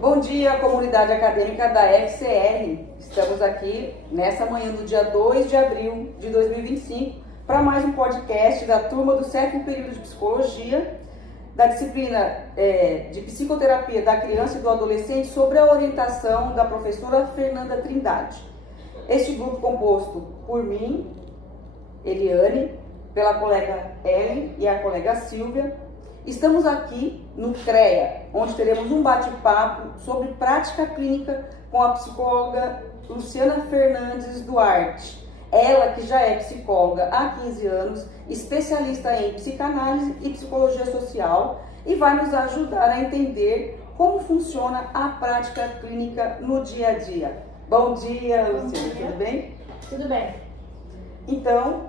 Bom dia, comunidade acadêmica da FCR. Estamos aqui nessa manhã do dia 2 de abril de 2025 para mais um podcast da turma do 7º período de Psicologia, da disciplina de Psicoterapia da Criança e do Adolescente, sob a orientação da professora Fernanda Trindade. Este grupo composto por mim, Eliane, pela colega Ellen e a colega Silvia. Estamos aqui no CREA, onde teremos um bate-papo sobre prática clínica com a psicóloga Luciana Fernandes Duarte. Ela que já é psicóloga há 15 anos, especialista em psicanálise e psicologia social, e vai nos ajudar a entender como funciona a prática clínica no dia a dia. Bom dia, Luciana, tudo bem? Tudo bem. Então,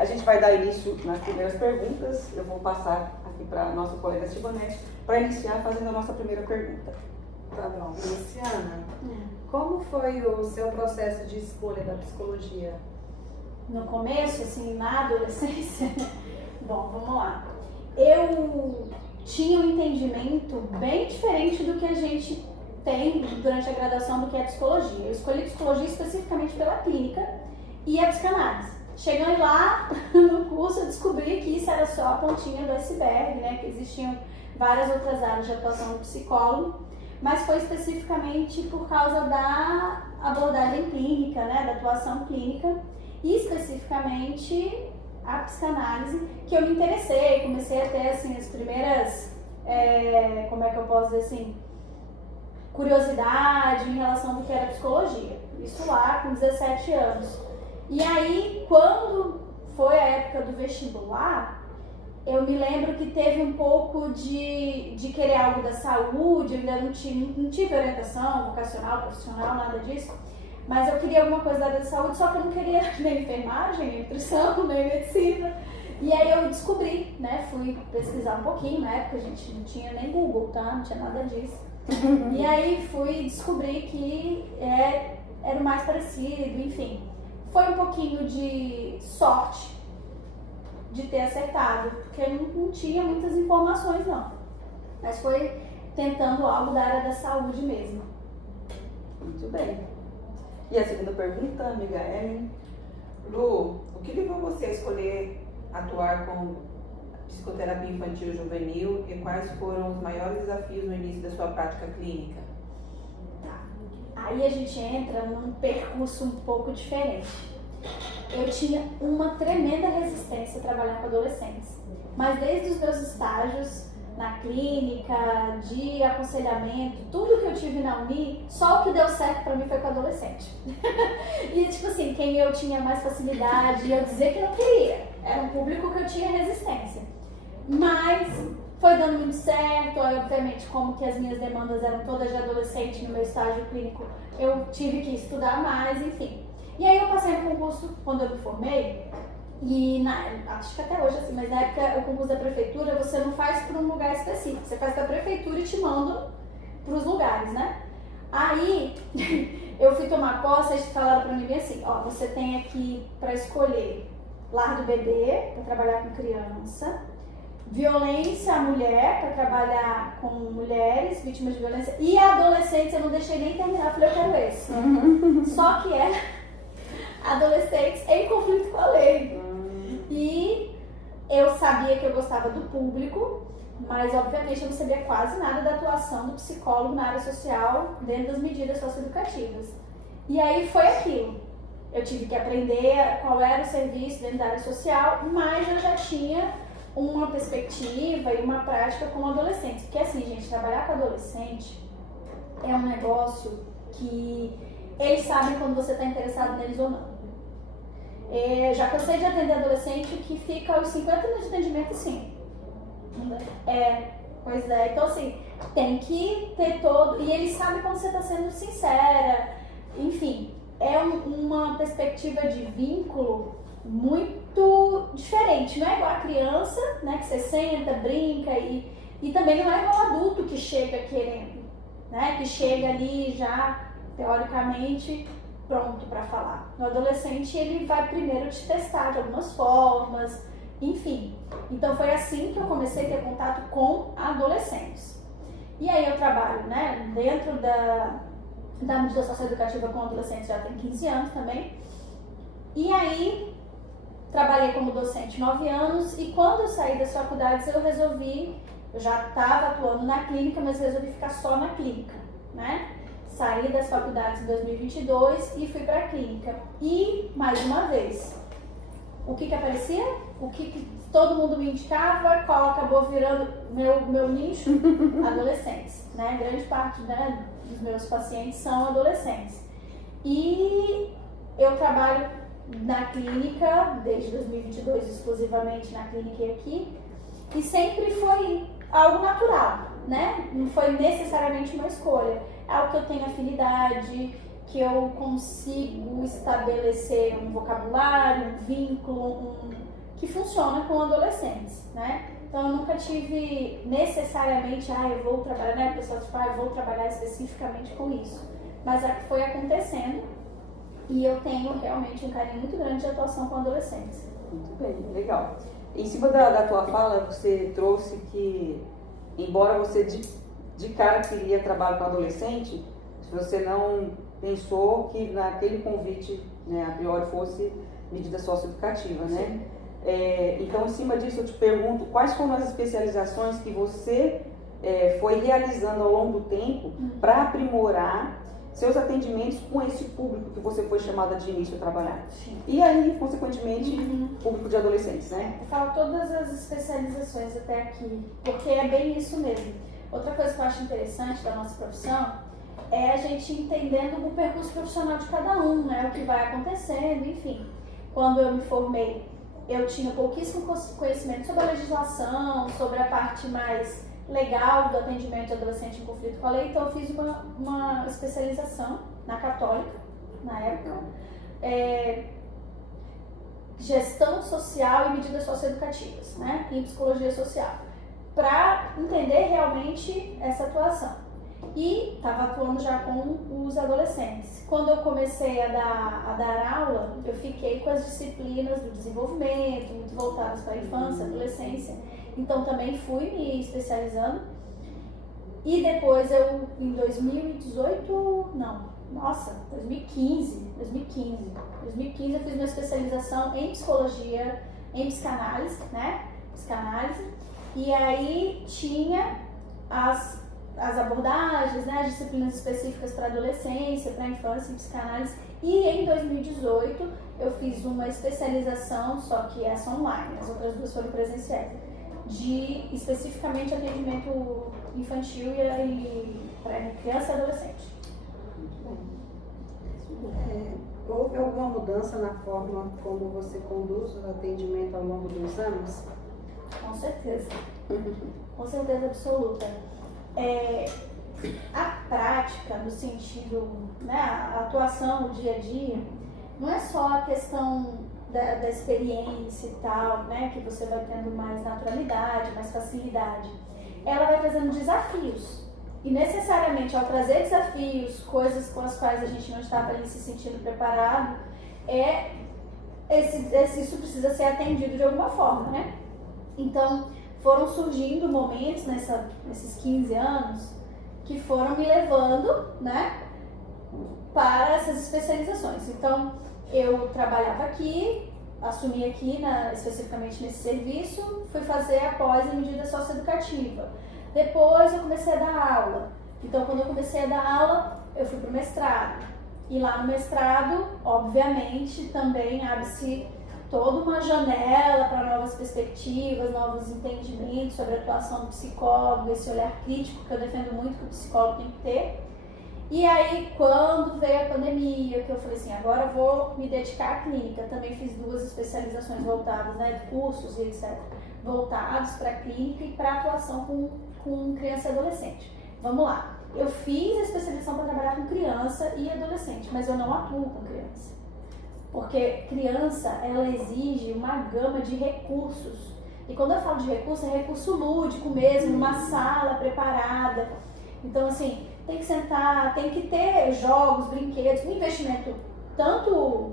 a gente vai dar início nas primeiras perguntas. Eu vou passar aqui para a nossa colega Silvanete para iniciar fazendo a nossa primeira pergunta. Tá bom. Luciana, como foi o seu processo de escolha da psicologia? No começo, assim, na adolescência, bom, vamos lá. Eu tinha um entendimento bem diferente do que a gente tem durante a graduação do que é psicologia. Eu escolhi psicologia especificamente pela clínica e a psicanálise. Chegando lá no curso, eu descobri que isso era só a pontinha do iceberg, né? Que existiam várias outras áreas de atuação do psicólogo, mas foi especificamente por causa da abordagem clínica, né? Da atuação clínica e especificamente a psicanálise que eu me interessei, comecei a ter assim as primeiras, como é que eu posso dizer assim, curiosidade em relação do que era psicologia. Isso lá com 17 anos. E aí, quando foi a época do vestibular, eu me lembro que teve um pouco de querer algo da saúde, eu ainda não tive orientação vocacional, profissional, nada disso, mas eu queria alguma coisa da área da saúde, só que eu não queria nem enfermagem, nem nutrição, nem medicina. E aí eu descobri, né, fui pesquisar um pouquinho, na época a gente não tinha nem Google, tá? Não tinha nada disso. E aí fui descobrir que era o mais parecido, enfim. Foi um pouquinho de sorte de ter acertado, porque não tinha muitas informações não. Mas foi tentando algo da área da saúde mesmo. Muito bem. E a segunda pergunta, amiga Ellen? Lu, o que levou você a escolher atuar com psicoterapia infantil e juvenil e quais foram os maiores desafios no início da sua prática clínica? Aí a gente entra num percurso um pouco diferente. Eu tinha uma tremenda resistência a trabalhar com adolescentes, mas desde os meus estágios na clínica, de aconselhamento, tudo que eu tive na Uni, só o que deu certo pra mim foi com adolescente. E tipo assim, quem eu tinha mais facilidade, eu dizer que não queria, era um público que eu tinha resistência. Mas foi dando muito certo, obviamente, como que as minhas demandas eram todas de adolescente no meu estágio clínico, eu tive que estudar mais, enfim. E aí eu passei no concurso quando eu me formei, e acho que até hoje assim, mas na época o concurso da prefeitura você não faz para um lugar específico, você faz para a prefeitura e te mandam para os lugares, né? Aí eu fui tomar posse, eles falaram para mim assim, ó, você tem aqui para escolher lar do bebê, para trabalhar com criança, violência à mulher, para trabalhar com mulheres, vítimas de violência, e adolescentes, eu não deixei nem terminar, eu falei, eu quero esse. Só que adolescentes em conflito com a lei. E eu sabia que eu gostava do público, mas obviamente eu não sabia quase nada da atuação do psicólogo na área social dentro das medidas socioeducativas. E aí foi aquilo. Eu tive que aprender qual era o serviço dentro da área social, mas eu já tinha uma perspectiva e uma prática com adolescentes. Porque assim, gente, trabalhar com adolescente é um negócio que eles sabem quando você está interessado neles ou não. Já cansei de atender adolescente que fica aos 50 minutos de atendimento sim. Pois é. Então assim, tem que ter todo... E eles sabem quando você está sendo sincera. Enfim, é uma perspectiva de vínculo muito diferente. Não é igual a criança, né, que você senta, brinca e também não é igual o adulto que chega querendo, né, que chega ali já, teoricamente, pronto para falar. No adolescente, ele vai primeiro te testar de algumas formas, enfim. Então foi assim que eu comecei a ter contato com adolescentes. E aí eu trabalho, né, dentro da medida socioeducativa com adolescentes já tem 15 anos também. E aí trabalhei como docente 9 anos e quando eu saí das faculdades eu já estava atuando na clínica, mas resolvi ficar só na clínica, né? Saí das faculdades em 2022 e fui para a clínica. E, mais uma vez, o que aparecia? O que todo mundo me indicava? Qual acabou virando meu nicho? Adolescentes, né? Grande parte, né, dos meus pacientes são adolescentes. E eu trabalho na clínica, desde 2022 exclusivamente na clínica e aqui, e sempre foi algo natural, né? Não foi necessariamente uma escolha. É algo que eu tenho afinidade, que eu consigo estabelecer um vocabulário, um vínculo, que funciona com adolescentes, né? Então eu nunca tive necessariamente, eu vou trabalhar, né? A pessoa tipo, eu vou trabalhar especificamente com isso. Mas foi acontecendo e eu tenho realmente um carinho muito grande de atuação com adolescentes. Muito bem, legal. Em cima da tua fala, você trouxe que, embora você de cara queria trabalho com adolescente, você não pensou que naquele convite, né, a priori fosse medida socioeducativa, né? Então, em cima disso, eu te pergunto, quais foram as especializações que você foi realizando ao longo do tempo para aprimorar seus atendimentos com esse público que você foi chamada de início a trabalhar? Sim. E aí, consequentemente, público de adolescentes, né? Eu falo todas as especializações até aqui, porque é bem isso mesmo. Outra coisa que eu acho interessante da nossa profissão é a gente entendendo o percurso profissional de cada um, né? O que vai acontecendo, enfim. Quando eu me formei, eu tinha pouquíssimo conhecimento sobre a legislação, sobre a parte mais legal do atendimento de adolescente em conflito com a lei, então eu fiz uma especialização na Católica, na época, gestão social e medidas socioeducativas, né, em psicologia social, para entender realmente essa atuação. E estava atuando já com os adolescentes. Quando eu comecei a dar aula, eu fiquei com as disciplinas do desenvolvimento, muito voltadas para a infância, adolescência. Então também fui me especializando. E depois em 2015 eu fiz uma especialização em psicologia, em psicanálise, né? Psicanálise. E aí tinha as abordagens, né, as disciplinas específicas para adolescência, para infância e psicanálise. E em 2018 eu fiz uma especialização, só que essa online, as outras duas foram presenciais, de especificamente atendimento infantil e para criança e adolescente. Houve alguma mudança na forma como você conduz o atendimento ao longo dos anos? Com certeza. Com certeza absoluta. A prática, no sentido, né, a atuação no dia a dia, não é só a questão da experiência e tal, né, que você vai tendo mais naturalidade, mais facilidade. Ela vai trazendo desafios. E necessariamente ao trazer desafios, coisas com as quais a gente não estava ali se sentindo preparado, isso precisa ser atendido de alguma forma, né? Então, foram surgindo momentos nesses 15 anos que foram me levando, né, para essas especializações. Então, eu trabalhava aqui, assumi aqui especificamente nesse serviço, fui fazer após a medida socioeducativa. Depois eu comecei a dar aula. Então, quando eu comecei a dar aula, eu fui para o mestrado. E lá no mestrado, obviamente, também abre-se toda uma janela para novas perspectivas, novos entendimentos sobre a atuação do psicólogo, esse olhar crítico que eu defendo muito que o psicólogo tem que ter. E aí, quando veio a pandemia, que eu falei assim, agora eu vou me dedicar à clínica. Também fiz 2 especializações voltadas, né, cursos e etc., voltados para a clínica e para a atuação com criança e adolescente. Vamos lá, eu fiz a especialização para trabalhar com criança e adolescente, mas eu não atuo com criança. Porque criança, ela exige uma gama de recursos. E quando eu falo de recurso, é recurso lúdico mesmo, uma sala preparada. Então, assim, tem que sentar, tem que ter jogos, brinquedos, um investimento tanto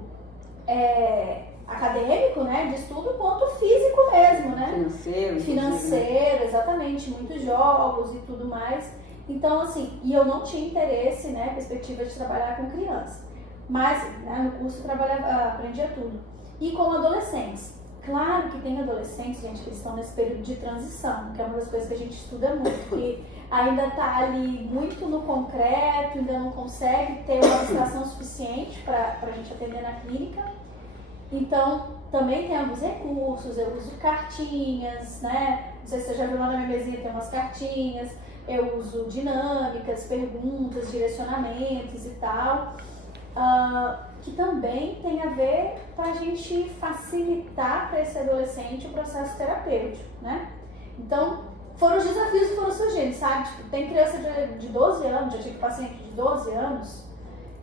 acadêmico, né, de estudo, quanto físico mesmo, né? Financeiro, Financeiro, exatamente, muitos jogos e tudo mais. Então, assim, e eu não tinha interesse, né, perspectiva de trabalhar com criança. Mas, né, no curso eu aprendia tudo. E com adolescentes. Claro que tem adolescentes, gente, que estão nesse período de transição, que é uma das coisas que a gente estuda muito, que ainda está ali muito no concreto, ainda não consegue ter uma abstração suficiente para a gente atender na clínica. Então, também tem alguns recursos, eu uso cartinhas, né? Não sei se você já viu lá na minha mesinha, tem umas cartinhas, eu uso dinâmicas, perguntas, direcionamentos e tal. Que também tem a ver para a gente facilitar para esse adolescente o processo terapêutico, né? Então, foram os desafios que foram surgindo, sabe? Tipo, tem criança de 12 anos, já tive paciente de 12 anos,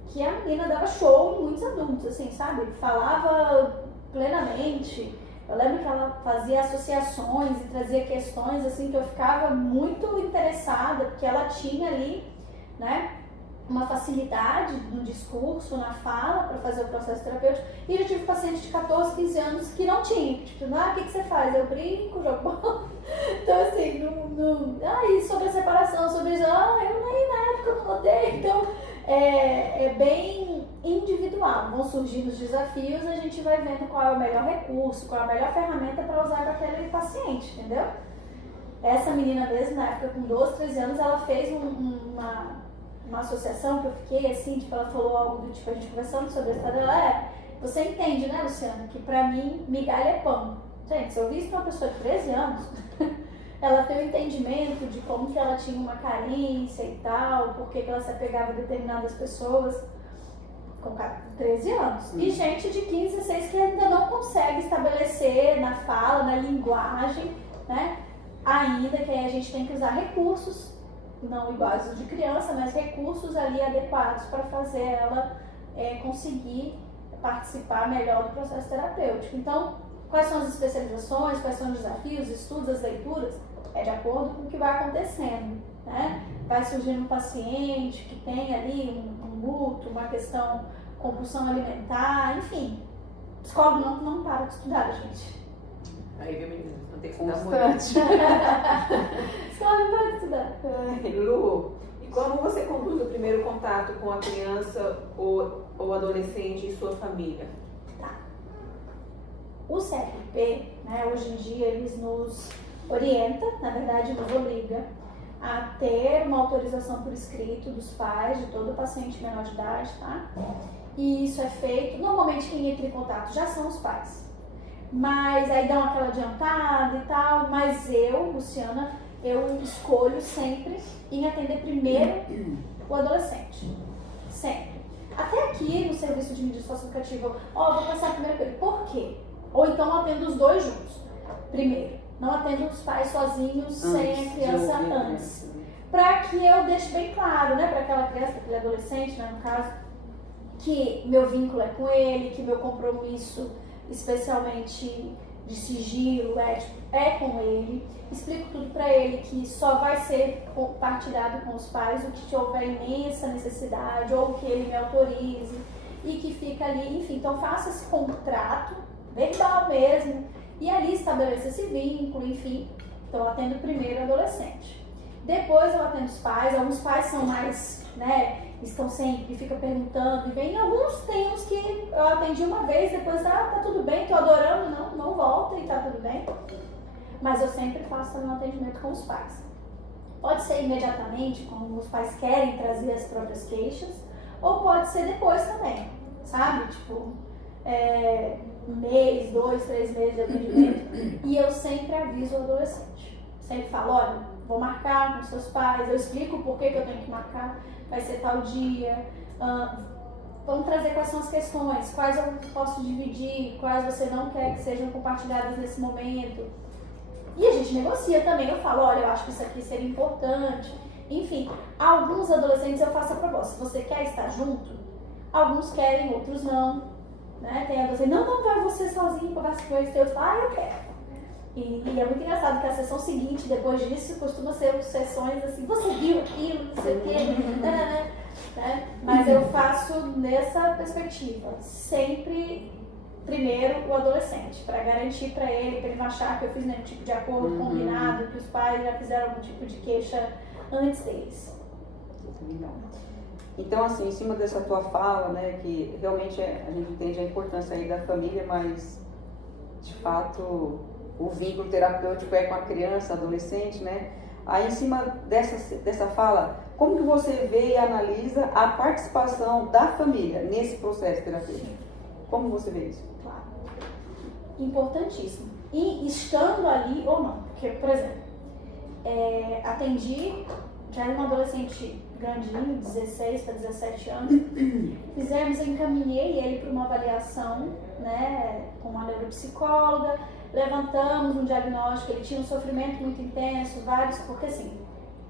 que a menina dava show em muitos adultos, assim, sabe? Falava plenamente. Eu lembro que ela fazia associações e trazia questões, assim, que eu ficava muito interessada, porque ela tinha ali, né, uma facilidade no discurso, na fala, para fazer o processo terapêutico. E eu tive paciente de 14, 15 anos que não tinha. Tipo, o que você faz? Eu brinco, jogo bola. Então, assim, e sobre a separação, sobre isso, eu nem na época não notei. Então, é bem individual. Vão surgindo os desafios, a gente vai vendo qual é o melhor recurso, qual é a melhor ferramenta para usar com aquele paciente, entendeu? Essa menina mesmo, na época, com 12, 13 anos, ela fez uma associação que eu fiquei assim, tipo, ela falou algo do tipo, a gente conversando sobre a história dela, você entende, né, Luciana, que pra mim, migalha é pão. Gente, se eu visse uma pessoa de 13 anos, ela tem um entendimento de como que ela tinha uma carência e tal, por que ela se apegava a determinadas pessoas, com 13 anos. E gente de 15, 16 que ainda não consegue estabelecer na fala, na linguagem, né, ainda que aí a gente tem que usar recursos, não iguais aos de criança, mas recursos ali adequados para fazer ela conseguir participar melhor do processo terapêutico. Então, quais são as especializações, quais são os desafios, estudos, as leituras? É de acordo com o que vai acontecendo, né? Vai surgindo um paciente que tem ali um luto, uma questão, compulsão alimentar, enfim. Psicólogo não para de estudar, gente. Aí, viu, meninas? Não tem que estudar Constante. Psicólogo não para de estudar. Lu, e como você conduz o primeiro contato com a criança ou adolescente e sua família? Tá. O CRP, né, hoje em dia, eles nos orienta, na verdade, nos obriga a ter uma autorização por escrito dos pais de todo paciente menor de idade, tá? E isso é feito, normalmente quem entra em contato já são os pais. Mas aí dão aquela adiantada e tal, mas eu, Luciana, eu escolho sempre em atender primeiro o adolescente. Sempre. Até aqui no serviço de mídia socioeducativa, vou passar primeiro com ele. Por quê? Ou então atendo os dois juntos. Primeiro, não atendo os pais sozinhos, sem a criança antes. Para que eu deixe bem claro, né, para aquela criança, para aquele adolescente, né, no caso, que meu vínculo é com ele, que meu compromisso, especialmente de sigilo, é com ele. Explico tudo para ele que só vai ser partilhado com os pais o que houver imensa necessidade ou que ele me autorize e que fica ali, enfim. Então faça esse contrato verbal mesmo e ali estabeleça esse vínculo, enfim. Então eu atendo primeiro o adolescente. Depois eu atendo os pais. Alguns pais são mais, né, estão sempre, ficam perguntando e vem. Alguns tem uns que eu atendi uma vez, depois tá tudo bem, tô adorando, não volta e tá tudo bem. Mas eu sempre faço também um atendimento com os pais. Pode ser imediatamente, quando os pais querem trazer as próprias queixas, ou pode ser depois também, sabe? Tipo, 1 mês, 2, 3 meses de atendimento. E eu sempre aviso o adolescente. Sempre falo, olha, vou marcar com seus pais, eu explico por que eu tenho que marcar, vai ser tal dia. Vamos trazer quais são as questões, quais eu posso dividir, quais você não quer que sejam compartilhadas nesse momento. E a gente negocia também, eu falo, olha, eu acho que isso aqui seria importante. Enfim, alguns adolescentes eu faço a proposta, se você quer estar junto, alguns querem, outros não. Né? Tem adolescente, não, vai você sozinho para as coisas, eu falo, eu quero. E é muito engraçado que a sessão seguinte, depois disso, costuma ser sessões assim, você viu aquilo, não sei o quê, né? Mas eu faço nessa perspectiva, sempre primeiro o adolescente, para garantir para ele não achar que eu fiz nenhum tipo de acordo combinado, que os pais já fizeram algum tipo de queixa antes deles. Legal. Então, assim, em cima dessa tua fala, né, que realmente a gente entende a importância aí da família, mas, de fato, o vínculo terapêutico é com a criança, adolescente, né? Aí, em cima dessa fala, como que você vê e analisa a participação da família nesse processo terapêutico? Como você vê isso? Claro. Importantíssimo. E estando ali ou não. Porque, por exemplo, atendi já uma adolescente grandinho, 16 para 17 anos, encaminhei ele para uma avaliação, né, com uma neuropsicóloga, levantamos um diagnóstico, ele tinha um sofrimento muito intenso, vários, porque assim,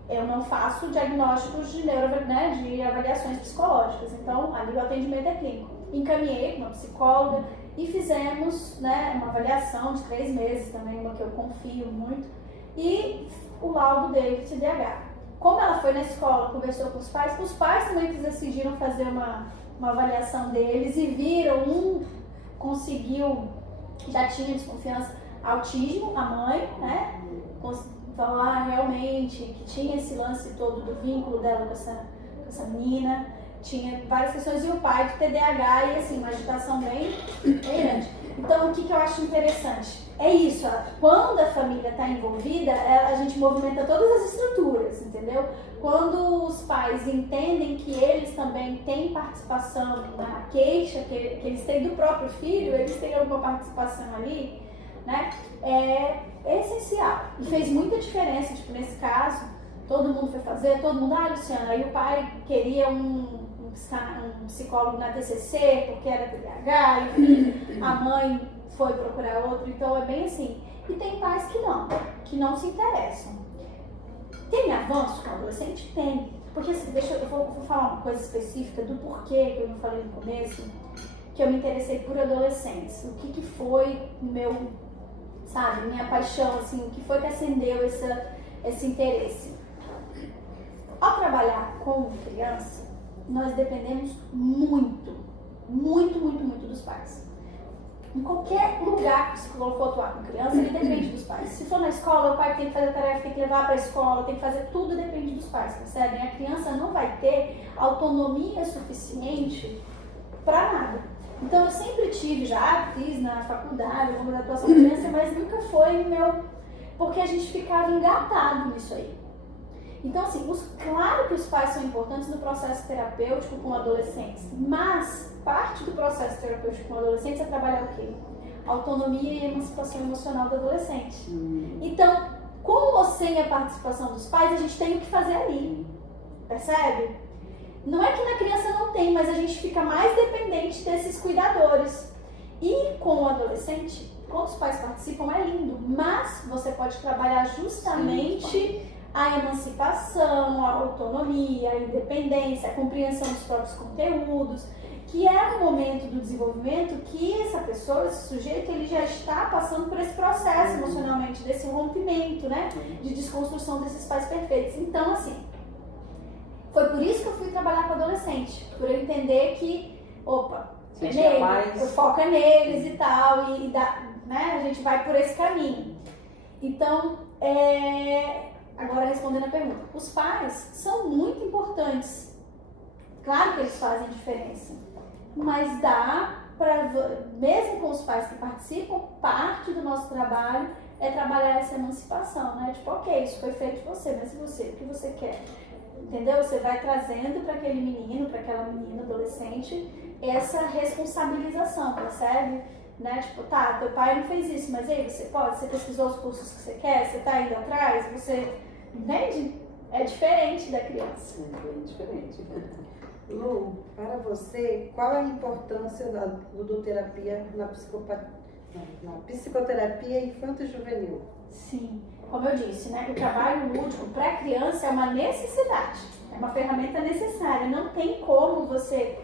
eu não faço diagnósticos de de avaliações psicológicas, então ali o atendimento é clínico. Encaminhei para uma psicóloga e fizemos, né, uma avaliação de 3 meses também, uma que eu confio muito, e o laudo dele de TDAH. Como ela foi na escola, conversou com os pais também decidiram fazer uma avaliação deles e viram, conseguiu, já tinha desconfiança, autismo, a mãe, né? Falou realmente que tinha esse lance todo do vínculo dela com essa menina, tinha várias questões, e o pai de TDAH e assim, uma agitação bem grande. Então, o que eu acho interessante? É isso, quando a família está envolvida, a gente movimenta todas as estruturas, entendeu? Quando os pais entendem que eles também têm participação na queixa que eles têm do próprio filho, eles têm alguma participação ali, né? É essencial. E fez muita diferença, tipo, nesse caso, todo mundo foi fazer, todo mundo, Luciana, aí o pai queria um psicólogo na TCC, porque era TDAH, e a mãe foi procurar outro, então é bem assim. E tem pais que não se interessam. Tem avanço com o adolescente? Tem. Porque assim, eu vou falar uma coisa específica do porquê que eu não falei no começo, que eu me interessei por adolescentes. O que foi minha paixão, assim, o que foi que acendeu esse interesse? Ao trabalhar com criança, nós dependemos muito dos pais. Em qualquer lugar que o psicólogo for atuar com criança, ele depende dos pais. Se for na escola, o pai tem que fazer a tarefa, tem que levar para a escola, tem que fazer tudo, depende dos pais, percebem? A criança não vai ter autonomia suficiente para nada. Então eu sempre fiz na faculdade, alguma atuação com criança, mas nunca foi porque a gente ficava engatado nisso aí. Então, assim, claro que os pais são importantes no processo terapêutico com adolescentes, mas parte do processo terapêutico com adolescentes é trabalhar o quê? Autonomia e emancipação emocional do adolescente. Então, com ou sem a participação dos pais, a gente tem o que fazer ali, percebe? Não é que na criança não tem, mas a gente fica mais dependente desses cuidadores. E com o adolescente, quando os pais participam, é lindo, mas você pode trabalhar justamente a emancipação, a autonomia, a independência, a compreensão dos próprios conteúdos, que é um momento do desenvolvimento que essa pessoa, esse sujeito, ele já está passando por esse processo emocionalmente, desse rompimento, né, de desconstrução desses pais perfeitos. Então, assim, foi por isso que eu fui trabalhar com adolescente, por eu entender que, é neles, o foco é neles e tal, né, a gente vai por esse caminho. Então, agora respondendo a pergunta, os pais são muito importantes, claro que eles fazem diferença, mas dá para, mesmo com os pais que participam, parte do nosso trabalho é trabalhar essa emancipação, né? Tipo, ok, isso foi feito de você, mas e você? O que você quer? Entendeu? Você vai trazendo para aquele menino, para aquela menina, adolescente, essa responsabilização, percebe? Né? Tipo, teu pai não fez isso, mas aí você pode? Você pesquisou os cursos que você quer? Você tá indo atrás? Você... Entende? É diferente da criança. É bem diferente. Lu, para você, qual é a importância da ludoterapia na psicoterapia infanto-juvenil? Sim, como eu disse, né? O trabalho lúdico para a criança é uma necessidade, é uma ferramenta necessária. Não tem como você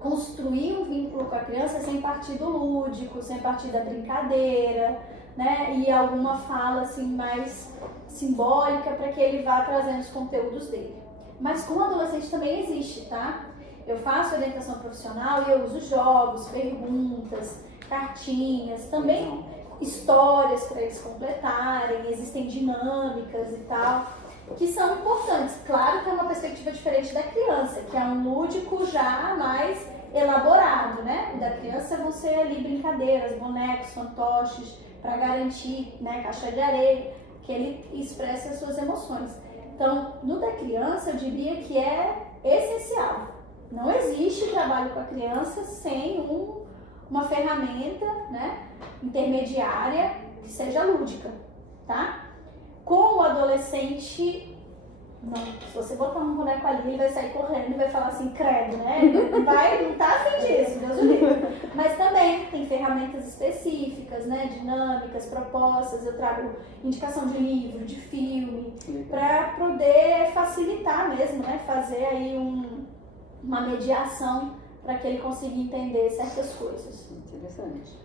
construir um vínculo com a criança sem partir do lúdico, sem partir da brincadeira, né? E alguma fala assim mais simbólica para que ele vá trazendo os conteúdos dele. Mas com o adolescente também existe, tá? Eu faço orientação profissional e eu uso jogos, perguntas, cartinhas, também histórias para eles completarem, existem dinâmicas e tal. que são importantes. Claro que é uma perspectiva diferente da criança, que é um lúdico já mais elaborado, né? Da criança vão ser ali brincadeiras, bonecos, fantoches, para garantir, né, caixa de areia, que ele expresse as suas emoções. Então, no da criança, eu diria que é essencial. Não existe trabalho com a criança sem uma ferramenta, né, intermediária que seja lúdica, tá? Com o adolescente, não. Se você botar um boneco ali, ele vai sair correndo e vai falar assim, credo, né? Não tá afim disso, Deus o livre. Mas também tem ferramentas específicas, né? Dinâmicas, propostas. Eu trago indicação de livro, de filme, para poder facilitar mesmo, né? Fazer aí uma mediação para que ele consiga entender certas coisas. Interessante.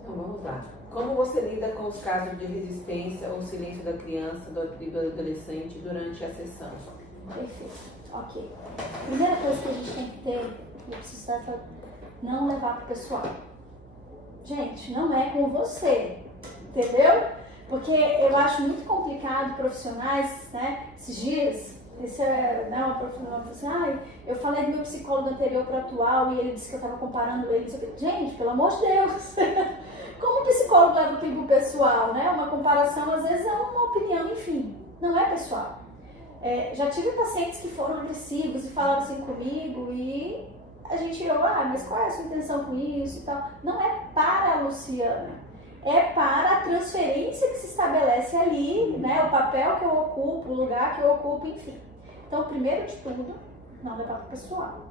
Então vamos lá. Como você lida com os casos de resistência ou silêncio da criança e do adolescente durante a sessão? Perfeito. Ok. Primeira coisa que a gente tem que ter, eu preciso não levar pro pessoal. Gente, não é com você, entendeu? Porque eu acho muito complicado profissionais, né? Esses dias, esse é, né, uma profissional que falou assim, eu falei do meu psicólogo anterior pro atual e ele disse que eu estava comparando ele. Gente, pelo amor de Deus! Como o psicólogo leva aquilo pro pessoal, né? Uma comparação, às vezes, é uma opinião, enfim, não é pessoal. Já tive pacientes que foram agressivos e falaram assim comigo e a gente olhou, mas qual é a sua intenção com isso e tal? Não é para a Luciana, é para a transferência que se estabelece ali, né? O papel que eu ocupo, o lugar que eu ocupo, enfim. Então, primeiro de tudo, não levar para o pessoal.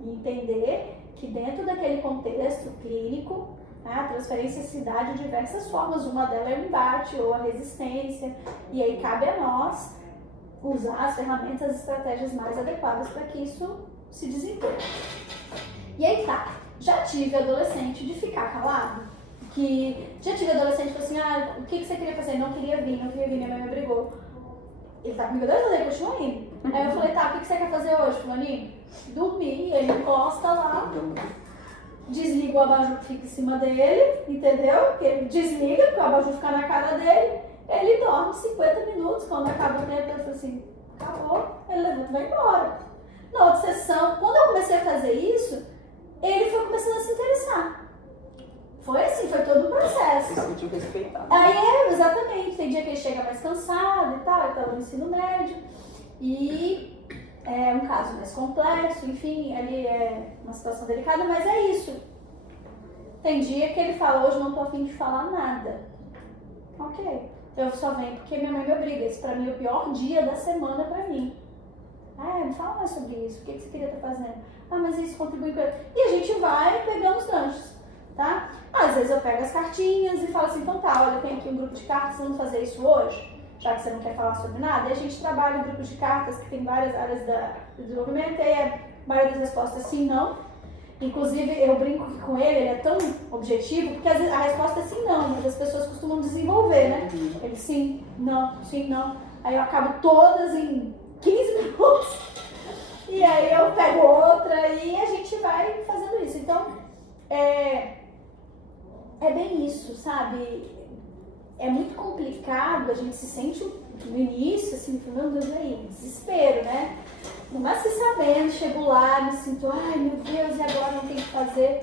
E entender que dentro daquele contexto clínico, a transferência se dá de diversas formas. Uma delas é o embate ou a resistência. E aí cabe a nós usar as ferramentas, as estratégias mais adequadas para que isso se desenvolva. E aí tá, já tive adolescente de ficar calado. Já tive adolescente que falou assim, o que você queria fazer? Não queria vir, minha mãe me obrigou. Ele tá comigo 2 anos, ele continua indo. Aí eu falei, tá, o que você quer fazer hoje, fulaninho? Dormir, ele encosta lá, desliga o abajur que fica em cima dele, entendeu? Porque ele desliga, porque o abajur fica na cara dele, ele dorme 50 minutos, quando acaba o tempo, ele fala assim, acabou, ele levanta e vai embora. Na outra sessão, quando eu comecei a fazer isso, ele foi começando a se interessar. Foi assim, foi todo um processo. Se sentiu respeitado. Aí exatamente, tem dia que ele chega mais cansado e tal, ele estava no ensino médio, e é um caso mais complexo, enfim, ali é uma situação delicada, mas é isso. Tem dia que ele fala, hoje não tô a fim de falar nada. Ok, eu só venho porque minha mãe me obriga, esse pra mim é o pior dia da semana pra mim. Me fala mais sobre isso, o que você queria estar fazendo? Mas isso contribui com ele. E a gente vai pegando os ganchos, tá? Às vezes eu pego as cartinhas e falo assim, então tá, olha, eu tenho aqui um grupo de cartas, vamos fazer isso hoje? Já que você não quer falar sobre nada, e a gente trabalha em grupos de cartas que tem várias áreas do desenvolvimento, e a maioria das respostas é sim, não. Inclusive, eu brinco com ele é tão objetivo, porque às vezes a resposta é sim, não, mas as pessoas costumam desenvolver, né? Ele sim, não, aí eu acabo todas em 15 minutos, e aí eu pego outra, e a gente vai fazendo isso. Então, é bem isso, sabe? É muito complicado, a gente se sente no início, assim, meu Deus, aí, desespero, né? Mas se sabendo, chego lá, me sinto, meu Deus, e agora não tem o que fazer.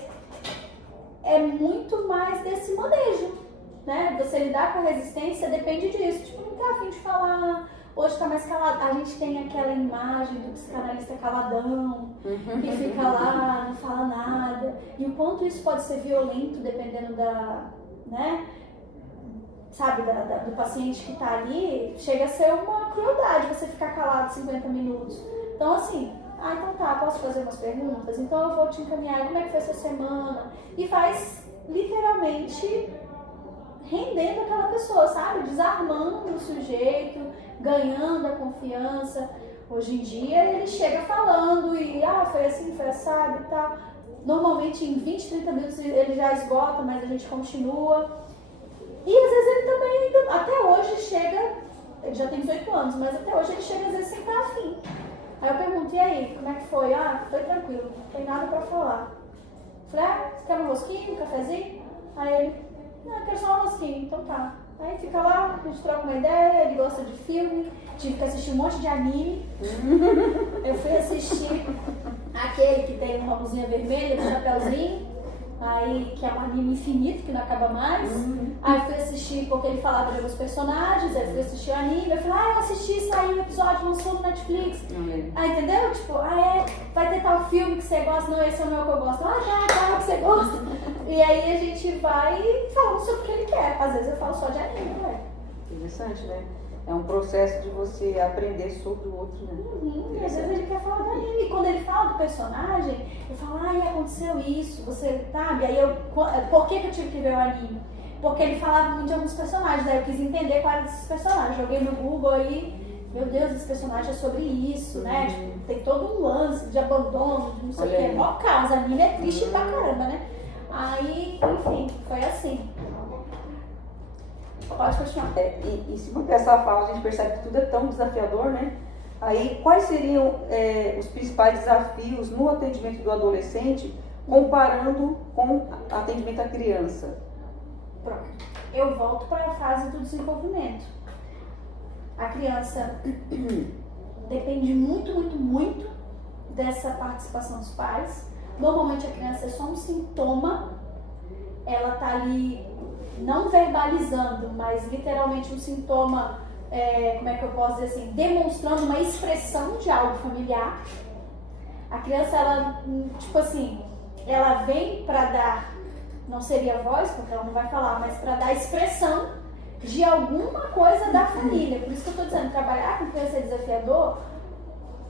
É muito mais desse manejo, né? Você lidar com a resistência depende disso. Tipo, não tá a fim de falar, hoje tá mais calado. A gente tem aquela imagem do psicanalista caladão, que fica lá, não fala nada. E o quanto isso pode ser violento, dependendo né? Sabe, do paciente que tá ali, chega a ser uma crueldade você ficar calado 50 minutos. Então, assim, então tá, posso fazer umas perguntas? Então eu vou te encaminhar, como é que foi essa semana? E faz, literalmente, rendendo aquela pessoa, sabe? Desarmando o sujeito, ganhando a confiança. Hoje em dia, ele chega falando e, foi assim, foi assado e tal. Normalmente, em 20, 30 minutos, ele já esgota, mas a gente continua. E às vezes ele também ainda, até hoje chega, ele já tem 18 anos, mas até hoje ele chega às vezes sem estar afim. Aí eu pergunto, e aí, como é que foi? Foi tranquilo, não tem nada pra falar. Falei, você quer um rosquinho, um cafezinho? Aí ele, não, eu quero só um rosquinho, então tá. Aí fica lá, a gente troca uma ideia, ele gosta de filme, tive que assistir um monte de anime. Eu fui assistir aquele que tem uma blusinha vermelha, um chapéuzinho, aí que é um anime infinito, que não acaba mais. Aí eu fui assistir porque ele falava de alguns personagens, aí eu fui assistir o anime, eu falei, eu assisti, saiu um episódio, lançou no Netflix. Aí entendeu? Tipo, vai ter tal filme que você gosta, não, esse é o meu que eu gosto. Tá, que você gosta. E aí a gente vai e fala sobre o que ele quer. Às vezes eu falo só de anime, né? Interessante, né? É um processo de você aprender sobre o outro, né? E às vezes ele quer falar do anime. E quando ele fala do personagem, eu falo, aconteceu isso, você sabe? Aí por que eu tive que ver o anime? Porque ele falava muito de alguns personagens, aí eu quis entender qual era desses personagens. Joguei no Google aí, meu Deus, esse personagem é sobre isso, né? Tipo, tem todo um lance de abandono, de não sei o que. É mó caos, anime é triste pra caramba, né? Aí, enfim, foi assim. Pode continuar. Em cima dessa fala, a gente percebe que tudo é tão desafiador, né? Aí, quais seriam os principais desafios no atendimento do adolescente, comparando com atendimento à criança? Pronto. Eu volto para a fase do desenvolvimento. A criança depende muito dessa participação dos pais. Normalmente a criança é só um sintoma, ela tá ali não verbalizando, mas literalmente um sintoma, como é que eu posso dizer assim, demonstrando uma expressão de algo familiar. A criança, ela, tipo assim, ela vem para dar, não seria voz, porque ela não vai falar, mas para dar expressão de alguma coisa da família. Por isso que eu tô dizendo, trabalhar com criança é desafiador,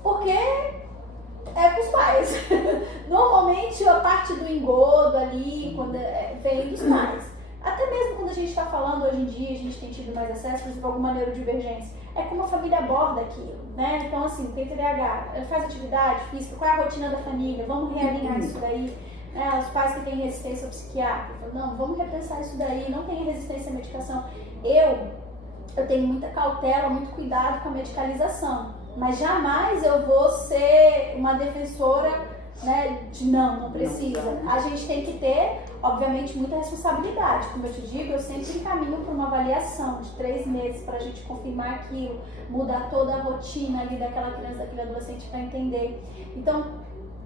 porque é com os pais. Normalmente a parte do engodo ali, quando vem dos pais. Até mesmo quando a gente está falando hoje em dia, a gente tem tido mais acesso, por exemplo, alguma neurodivergência. É como a família aborda aquilo, né? Então assim, tem TDAH, faz atividade física, qual é a rotina da família? Vamos realinhar isso daí. Os pais que têm resistência ao psiquiatra, não, vamos repensar isso daí, não tem resistência à medicação. Eu tenho muita cautela, muito cuidado com a medicalização, mas jamais eu vou ser uma defensora, né, de não precisa. A gente tem que ter, obviamente, muita responsabilidade. Como eu te digo, eu sempre encaminho para uma avaliação de 3 meses para a gente confirmar aquilo, mudar toda a rotina ali daquela criança, daquele adolescente para entender. Então,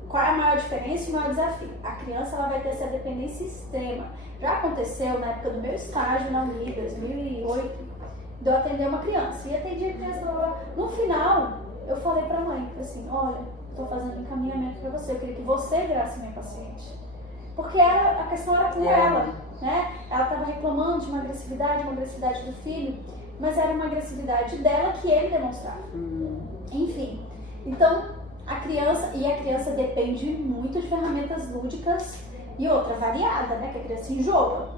qual é a maior diferença e o maior desafio? A criança, ela vai ter essa dependência extrema. Já aconteceu na época do meu estágio na Uni, 2008, de eu atender uma criança. E atendi a criança, blá, blá. No final, eu falei pra mãe, assim, olha, estou fazendo um encaminhamento para você, eu queria que você virasse minha paciente. Porque a questão era com ela, né? Ela estava reclamando de uma agressividade do filho, mas era uma agressividade dela que ele demonstrava. Enfim, então, a criança depende muito de ferramentas lúdicas e outra, variada, né? Que a criança enjoa.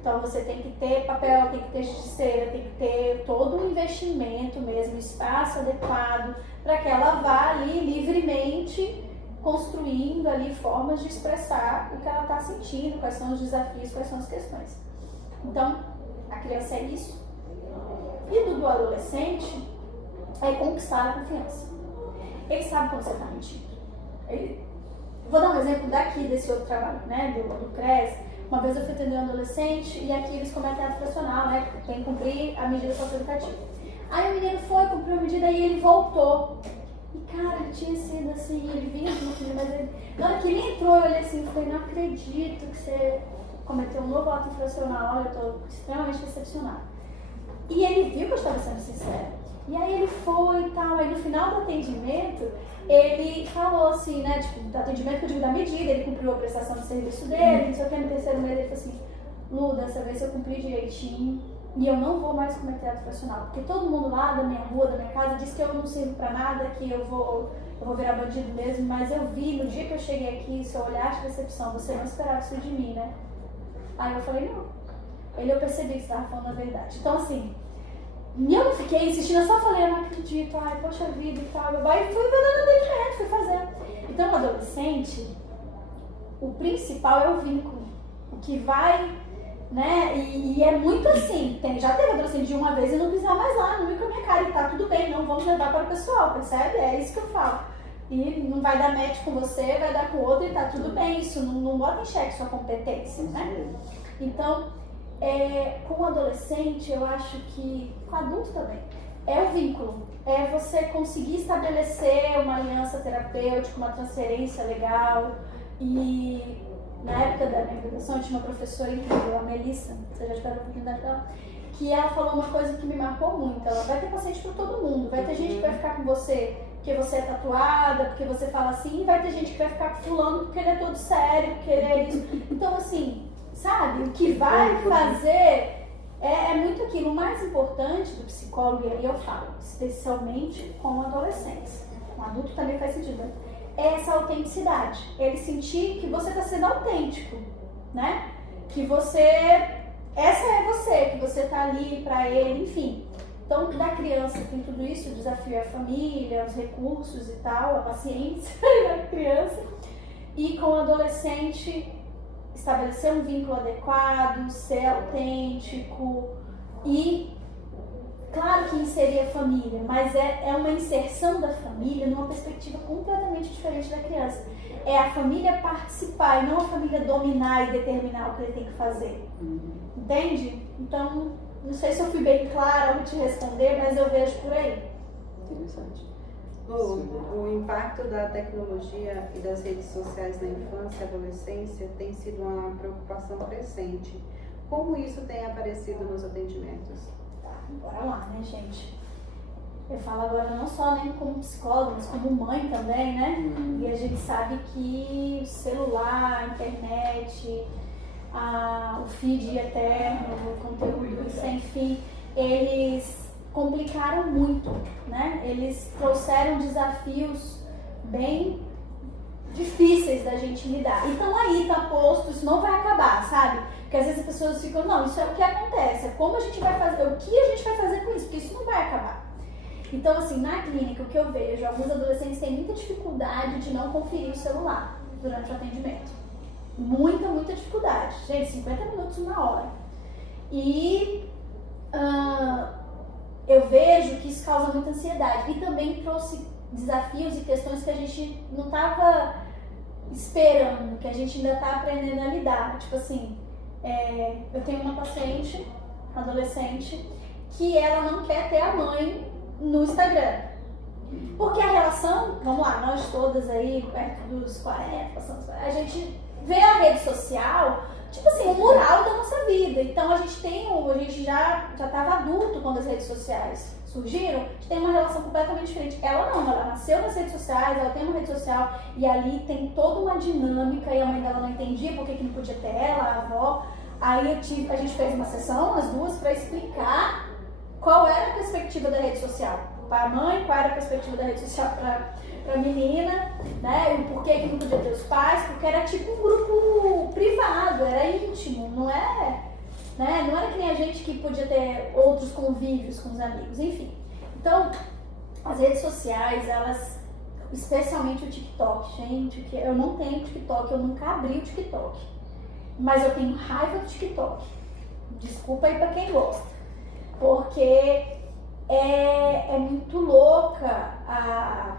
Então você tem que ter papel, tem que ter giz-cera, tem que ter todo um investimento mesmo, espaço adequado, para que ela vá ali livremente construindo ali formas de expressar o que ela está sentindo, quais são os desafios, quais são as questões. Então, a criança é isso. E do adolescente é conquistar a confiança. Ele sabe quando você está mentindo. Vou dar um exemplo daqui, desse outro trabalho, né, do CRES. Uma vez eu fui atender um adolescente e aqui eles cometem ato fracional, né, tem que cumprir a medida socioeducativa. Aí o menino foi, cumpriu a medida e ele voltou. E cara, ele tinha sido assim, ele vinha de uma filha, mas ele... Na hora que ele entrou, eu olhei assim e falei, não acredito que você cometeu um novo ato infracional, eu estou extremamente decepcionada. E ele viu que eu estava sendo sincera. E aí ele foi e tal, aí no final do atendimento, ele falou assim, né, tipo, do atendimento que eu digo da medida, ele cumpriu a prestação de serviço dele, não sei o que, no 3º mês ele falou assim, Lu, dessa vez eu cumpri direitinho e eu não vou mais cometer ato infracional, porque todo mundo lá da minha rua, da minha casa, diz que eu não sirvo pra nada, que eu vou virar bandido mesmo, mas eu vi, no dia que eu cheguei aqui, seu olhar de decepção, você não esperava isso de mim, né? Aí eu falei, não. Eu percebi que você estava falando a verdade. Então assim, e eu não fiquei insistindo, eu só falei, eu não acredito, ai, poxa vida e tal, e fui dando atendimento, fui fazendo. Então, o adolescente, o principal é o vínculo, o que vai, né, e é muito assim, já teve adolescente de uma vez e não precisa mais lá, não viu com a minha cara, e tá tudo bem, não vamos levar para o pessoal, percebe? É isso que eu falo. E não vai dar match com você, vai dar com o outro e tá tudo bem, isso não bota em xeque sua competência, né? Então, Com o adolescente, eu acho que, com o adulto também, é o vínculo. É você conseguir estabelecer uma aliança terapêutica, uma transferência legal. E na época da minha graduação, eu tinha uma professora incrível, a Melissa, vocês já tiveram a oportunidade dela, que ela falou uma coisa que me marcou muito. Ela vai ter paciente para todo mundo. Vai ter gente que vai ficar com você porque você é tatuada, porque você fala assim, e vai ter gente que vai ficar com fulano porque ele é todo sério, porque ele é isso. Então, assim, sabe, o que vai fazer é muito aquilo. O mais importante do psicólogo, e aí eu falo, especialmente com adolescentes, com adulto também faz sentido, né? É essa autenticidade. Ele sentir que você está sendo autêntico, né? Que você, essa é você, que você está ali para ele, enfim. Então, da criança tem tudo isso, o desafio é a família, os recursos e tal, a paciência da criança. E com o adolescente, estabelecer um vínculo adequado, ser autêntico e, claro que inserir a família, mas é uma inserção da família numa perspectiva completamente diferente da criança. É a família participar e não a família dominar e determinar o que ele tem que fazer. Entende? Então, não sei se eu fui bem clara ao te responder, mas eu vejo por aí. Interessante. O impacto da tecnologia e das redes sociais na infância e adolescência tem sido uma preocupação crescente. Como isso tem aparecido nos atendimentos? Tá, bora lá, né, gente? Eu falo agora não só como psicóloga, mas como mãe também, né? E a gente sabe que o celular, a internet, o feed eterno, o conteúdo sem fim, eles complicaram muito, né? Eles trouxeram desafios bem difíceis da gente lidar. Então aí tá posto, isso não vai acabar, sabe? Porque às vezes as pessoas ficam, não, isso é o que acontece, é como a gente vai fazer, o que a gente vai fazer com isso, porque isso não vai acabar. Então assim, na clínica o que eu vejo, alguns adolescentes têm muita dificuldade de não conferir o celular durante o atendimento. Muita dificuldade. Gente, 50 minutos, 1 hora. E eu vejo que isso causa muita ansiedade. E também trouxe desafios e questões que a gente não estava esperando, que a gente ainda está aprendendo a lidar. Tipo assim, eu tenho uma paciente, adolescente, que ela não quer ter a mãe no Instagram. Porque a relação, vamos lá, nós todas aí, perto dos 40, a gente vê a rede social, tipo assim, o mural da nossa vida. Então a gente já estava adulto quando as redes sociais surgiram, a gente tem uma relação completamente diferente. Ela não, ela nasceu nas redes sociais, ela tem uma rede social e ali tem toda uma dinâmica e a mãe dela não entendia por que não podia ter ela, a avó. Aí a gente fez uma sessão, as duas, para explicar qual era a perspectiva da rede social para a mãe, qual era a perspectiva da rede social para a menina, né? E por que não podia ter os pais, porque era tipo um grupo privado, era íntimo, não é, né? Não era que nem a gente que podia ter outros convívios com os amigos, enfim. Então, as redes sociais, elas, especialmente o TikTok, gente, que eu não tenho TikTok, eu nunca abri o TikTok, mas eu tenho raiva do TikTok. Desculpa aí pra quem gosta, porque é muito louca.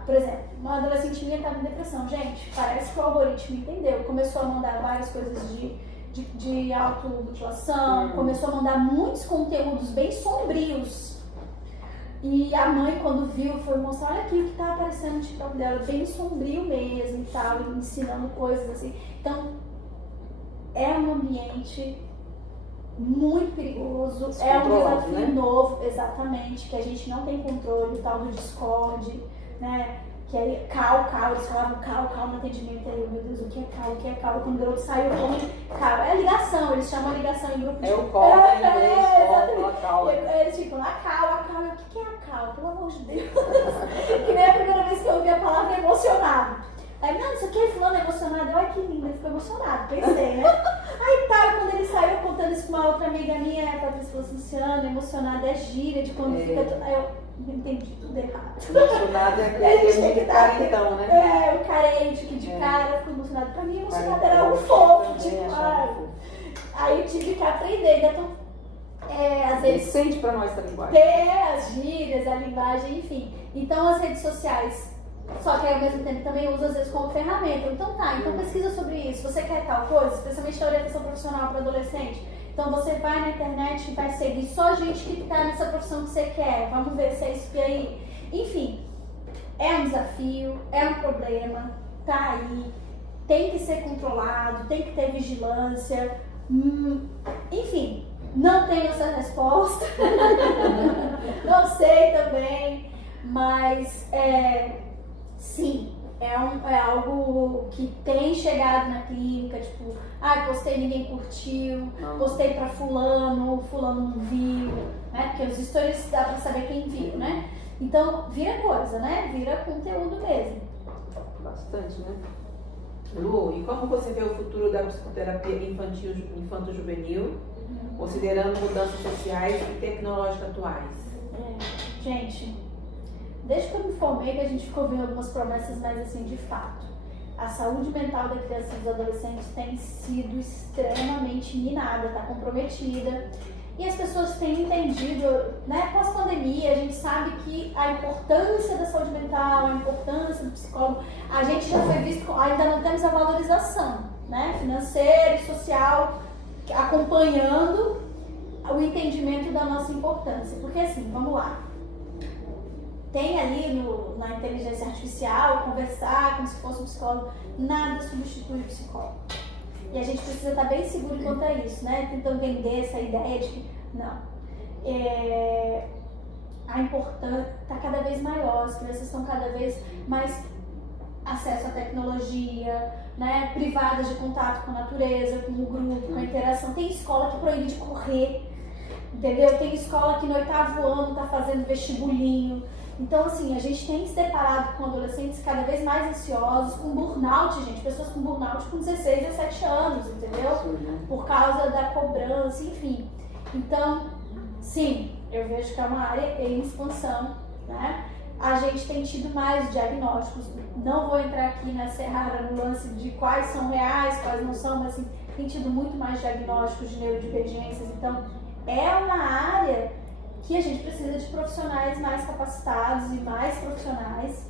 Por exemplo, uma adolescente minha estava em depressão. Gente, parece que o algoritmo entendeu. Começou a mandar várias coisas de automutilação, começou a mandar muitos conteúdos bem sombrios. E a mãe, quando viu, foi mostrar, olha aqui o que está aparecendo no TikTok dela, bem sombrio mesmo e tal, ensinando coisas assim. Então, é um ambiente muito perigoso, é um desafio, né? Novo, exatamente, que a gente não tem controle, o tal do Discord, né? Que aí, cal, eles falavam cal no atendimento, aí, meu Deus, o que é cal? Quando o garoto saiu, cal, é ligação, eles chamam ligação em grupo de... É o call, né? Exatamente. Cal. Eles ficam, a cal, o que é a cal? Pelo amor de Deus. Que nem a primeira vez que eu ouvi a palavra emocionado. Aí, não, isso aqui é fulano emocionado. Ai, que lindo, ele ficou emocionado, pensei, né? Aí tá, quando ele saiu contando isso com uma outra amiga minha, a Patrícia falou assim, Luciana, emocionado é gíria de quando fica... Aí eu entendi tudo errado. Emocionado é aquele que é muito carentão, né? O carente, que de cara ficou emocionado. Pra mim, emocionado era algo fofo, tipo, aí eu tive que aprender, então... Às vezes... Sente pra nós essa linguagem. Ter as gírias, a linguagem, enfim. Então, as redes sociais... Só que ao mesmo tempo também usa às vezes como ferramenta. Então pesquisa sobre isso. Você quer tal coisa, especialmente na orientação profissional para adolescente. Então você vai na internet e vai seguir só gente que está nessa profissão que você quer. Vamos ver se é isso que aí. Enfim, é um desafio, é um problema, tá aí, tem que ser controlado, tem que ter vigilância. Enfim, não tenho essa resposta. Não sei também, mas sim. É algo que tem chegado na clínica, tipo, postei, ninguém curtiu, postei pra fulano não viu, né? Porque os stories dá pra saber quem viu, né? Então, vira coisa, né? Vira conteúdo mesmo. Bastante, né? Lu, e como você vê o futuro da psicoterapia infanto-juvenil, considerando mudanças sociais e tecnológicas atuais? Gente, desde que eu me formei que a gente ficou vendo algumas promessas mais assim de fato. A saúde mental da criança e dos adolescentes tem sido extremamente minada, está comprometida. E as pessoas têm entendido, né, pós-pandemia, a gente sabe que a importância da saúde mental, a importância do psicólogo, a gente já foi visto, ainda não temos a valorização, né, financeira e social, acompanhando o entendimento da nossa importância. Porque assim, vamos lá, tem ali na inteligência artificial, conversar como se fosse um psicólogo, nada substitui o psicólogo. E a gente precisa estar bem seguro quanto a isso, né? Tentando vender essa ideia de que, não. A importância está cada vez maior, as crianças estão cada vez mais acesso à tecnologia, né? Privadas de contato com a natureza, com o grupo, com a interação. Tem escola que proíbe de correr, entendeu? Tem escola que no 8º ano está fazendo vestibulinho. Então, assim, a gente tem se deparado com adolescentes cada vez mais ansiosos, com burnout, gente, pessoas com burnout com 16, 17 anos, entendeu? Por causa da cobrança, enfim. Então, sim, eu vejo que é uma área em expansão, né? A gente tem tido mais diagnósticos, não vou entrar aqui na Serrara no lance de quais são reais, quais não são, mas assim, tem tido muito mais diagnósticos de neurodivergências, então é uma área que a gente precisa de profissionais mais capacitados e mais profissionais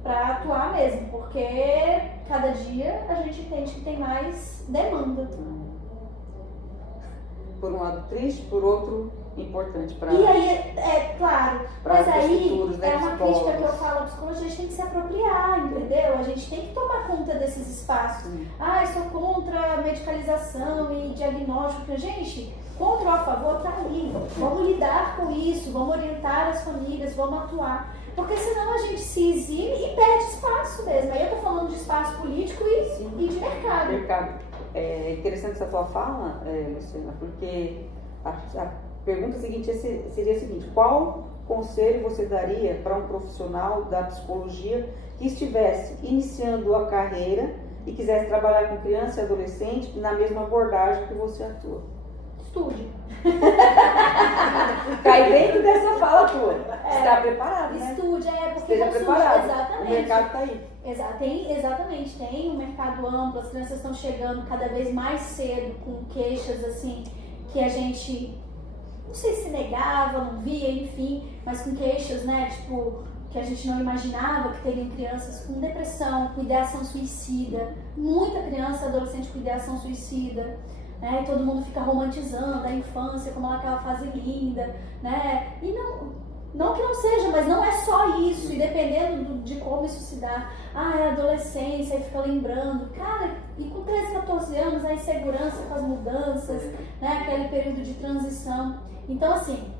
para atuar mesmo, porque cada dia a gente entende que tem mais demanda. Por um lado triste, por outro importante para. E aí, claro, mas aí futuros, né, é uma crítica que eu falo à psicologia, a gente tem que se apropriar, entendeu? A gente tem que tomar conta desses espaços. Eu sou contra a medicalização e diagnóstico. Gente, contra ou a favor, tá aí. Vamos lidar com isso, vamos orientar as famílias, vamos atuar. Porque senão a gente se exime e perde espaço mesmo. Aí eu tô falando de espaço político e de mercado. É interessante essa tua fala, Luciana, porque a pergunta seguinte seria a seguinte: qual conselho você daria para um profissional da psicologia que estivesse iniciando a carreira e quisesse trabalhar com criança e adolescente na mesma abordagem que você atua? Estude. Cai dentro dessa fala tua. Está preparado, né? Estude, porque esteja preparado. Exatamente. O mercado está aí. Exatamente, tem um mercado amplo, as crianças estão chegando cada vez mais cedo com queixas assim que a gente, não sei se negava, não via, enfim, mas com queixas, né, tipo, que a gente não imaginava que teriam crianças com depressão, com ideação suicida, muita criança, adolescente com ideação suicida, né, e todo mundo fica romantizando a infância como aquela fase linda, né, e não que não seja, mas não é só isso, e dependendo de como isso se dá, é adolescência, aí fica lembrando, cara, e com 13, 14 anos, a insegurança com as mudanças, né, aquele período de transição. Então, assim,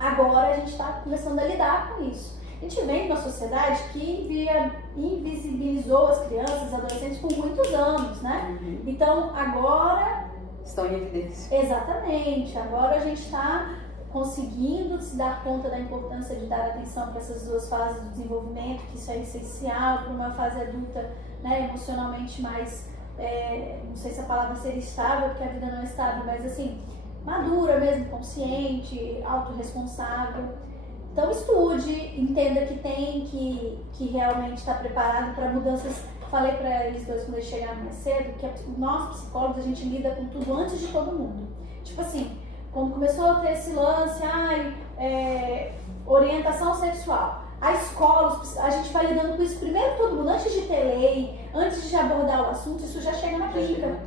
agora a gente está começando a lidar com isso. A gente vem de uma sociedade que invisibilizou as crianças, os adolescentes por muitos anos, né? Então, agora... Estão em evidência. Exatamente, agora a gente está conseguindo se dar conta da importância de dar atenção para essas duas fases do desenvolvimento, que isso é essencial para uma fase adulta, né, emocionalmente mais, não sei se a palavra seria estável, porque a vida não é estável, mas assim, madura mesmo, consciente, autorresponsável. Então estude, entenda que tem que realmente estar preparado para mudanças. Falei para eles dois quando eles chegaram mais cedo, que nós psicólogos, a gente lida com tudo antes de todo mundo. Tipo assim, quando começou a ter esse lance, orientação sexual, a escola, a gente vai lidando com isso primeiro todo mundo, antes de ter lei, antes de abordar o assunto, isso já chega na clínica,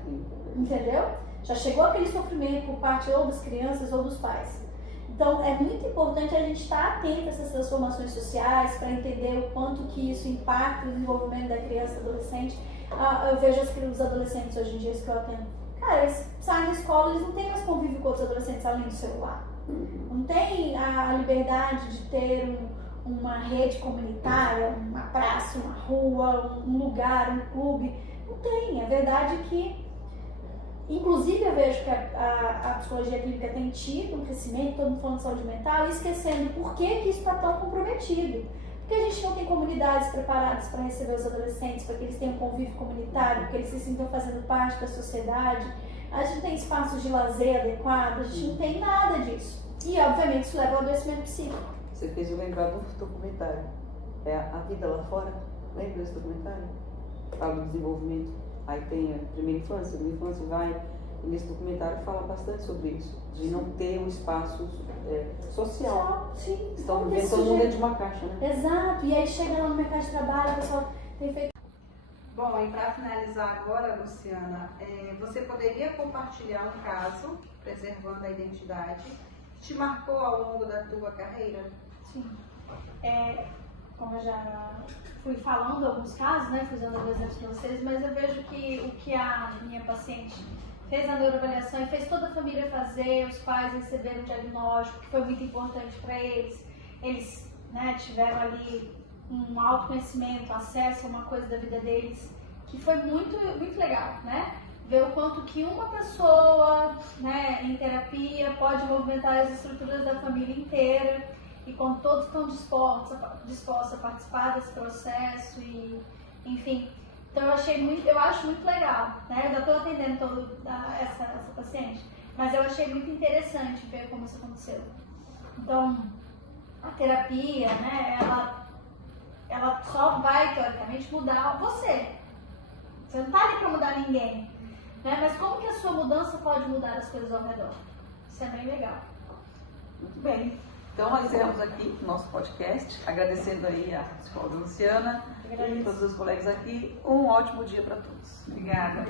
entendeu? Já chegou aquele sofrimento por parte ou das crianças ou dos pais. Então, é muito importante a gente estar atento a essas transformações sociais para entender o quanto que isso impacta o desenvolvimento da criança e adolescente. Eu vejo os adolescentes hoje em dia que eu atendo. Cara, eles saem da escola, eles não têm mais convívio com outros adolescentes além do celular. Não tem a liberdade de ter uma rede comunitária, uma praça, uma rua, um lugar, um clube. Não tem. A verdade é que, inclusive, eu vejo que a psicologia clínica tem tido um crescimento, todo mundo falando de saúde mental, e esquecendo por que isso está tão comprometido. Porque a gente não tem comunidades preparadas para receber os adolescentes, para que eles tenham um convívio comunitário, para que eles se sintam fazendo parte da sociedade. A gente não tem espaços de lazer adequados, a gente não tem nada disso. E, obviamente, isso leva ao adoecimento psíquico. Você fez eu lembrar do documentário. É A Vida Lá Fora. Lembra desse documentário? Fala do desenvolvimento. Aí tem a primeira infância, segunda infância, vai. E nesse documentário fala bastante sobre isso. De não ter um espaço social. Sim. Estão vivendo todo mundo dentro de uma caixa, né? Exato. E aí chega lá no mercado de trabalho, o pessoal tem feito... Bom, e para finalizar agora, Luciana, você poderia compartilhar um caso, preservando a identidade, que te marcou ao longo da tua carreira? Sim. Como eu já fui falando alguns casos, né, fui usando alguns exemplos para vocês, mas eu vejo que o que a minha paciente fez a neuroavaliação e fez toda a família fazer, os pais receberam o diagnóstico, que foi muito importante para eles. Eles, né, tiveram ali um autoconhecimento, acesso a uma coisa da vida deles, que foi muito, muito legal, né? Ver o quanto que uma pessoa, né, em terapia pode movimentar as estruturas da família inteira, e quando todos estão dispostos a participar desse processo, e enfim. Então eu acho muito legal, né? Eu ainda estou atendendo essa paciente, mas eu achei muito interessante ver como isso aconteceu. Então, a terapia, né, ela só vai, teoricamente, mudar você. Você não está ali para mudar ninguém, né? Mas como que a sua mudança pode mudar as coisas ao redor? Isso é bem legal. Muito bem. Então, nós encerramos aqui o nosso podcast, agradecendo aí a psicóloga Luciana e todos os colegas aqui. Um ótimo dia para todos. Obrigada.